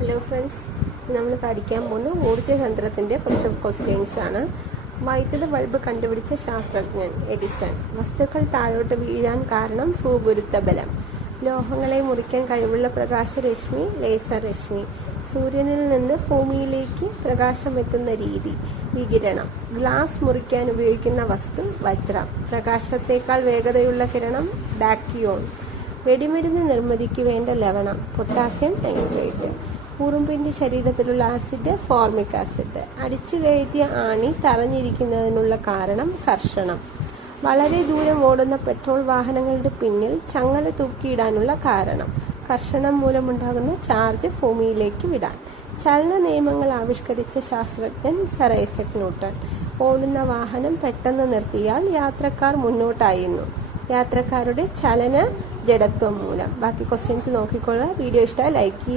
Hello friends, നമ്മൾ പഠിക്കാൻ പോകുന്ന ഊർജ്ജതന്ത്രത്തിൻ്റെ കുറച്ച് ക്വസ്റ്റ്യൻസ് ആണ്. വൈദ്യുത ബൾബ് കണ്ടുപിടിച്ച ശാസ്ത്രജ്ഞൻ എഡിസൺ. വസ്തുക്കൾ താഴോട്ട് വീഴാൻ കാരണം ഭൂഗുരുത്വ ബലം. ലോഹങ്ങളെ മുറിക്കാൻ കഴിവുള്ള പ്രകാശരശ്മി ലേസർ രശ്മി. സൂര്യനിൽ നിന്ന് ഭൂമിയിലേക്ക് പ്രകാശം എത്തുന്ന രീതി വികിരണം. ഗ്ലാസ് മുറിക്കാൻ ഉപയോഗിക്കുന്ന വസ്തു വജ്രം. പ്രകാശത്തേക്കാൾ വേഗതയുള്ള കിരണം ഡാക്യോൺ. വെടിമരുന്ന് നിർമ്മിതിക്ക് വേണ്ട ലവണം പൊട്ടാസ്യം നൈട്രേറ്റ്. ഉറുമ്പിൻ്റെ ശരീരത്തിലുള്ള ആസിഡ് ഫോർമിക് ആസിഡ്. അടിച്ചു കയറ്റിയ ആണി തറഞ്ഞിരിക്കുന്നതിനുള്ള കാരണം കർഷണം. വളരെ ദൂരം ഓടുന്ന പെട്രോൾ വാഹനങ്ങളുടെ പിന്നിൽ ചങ്ങല തൂക്കിയിടാനുള്ള കാരണം കർഷണം മൂലമുണ്ടാകുന്ന ചാർജ് ഭൂമിയിലേക്ക് വിടാൻ. ചലന നിയമങ്ങൾ ആവിഷ്കരിച്ച ശാസ്ത്രജ്ഞൻ സർ ഐസക് ന്യൂട്ടൺ. ഓടുന്ന വാഹനം പെട്ടെന്ന് നിർത്തിയാൽ യാത്രക്കാർ മുന്നോട്ടായിരുന്നു. യാത്രക്കാരുടെ ചലന ജഡത്വം മൂലം. ബാക്കി ക്വസ്റ്റ്യൻസ് നോക്കിക്കൊള്ളുക. വീഡിയോ ഇഷ്ടമായി ലൈക്ക് ചെയ്യുക.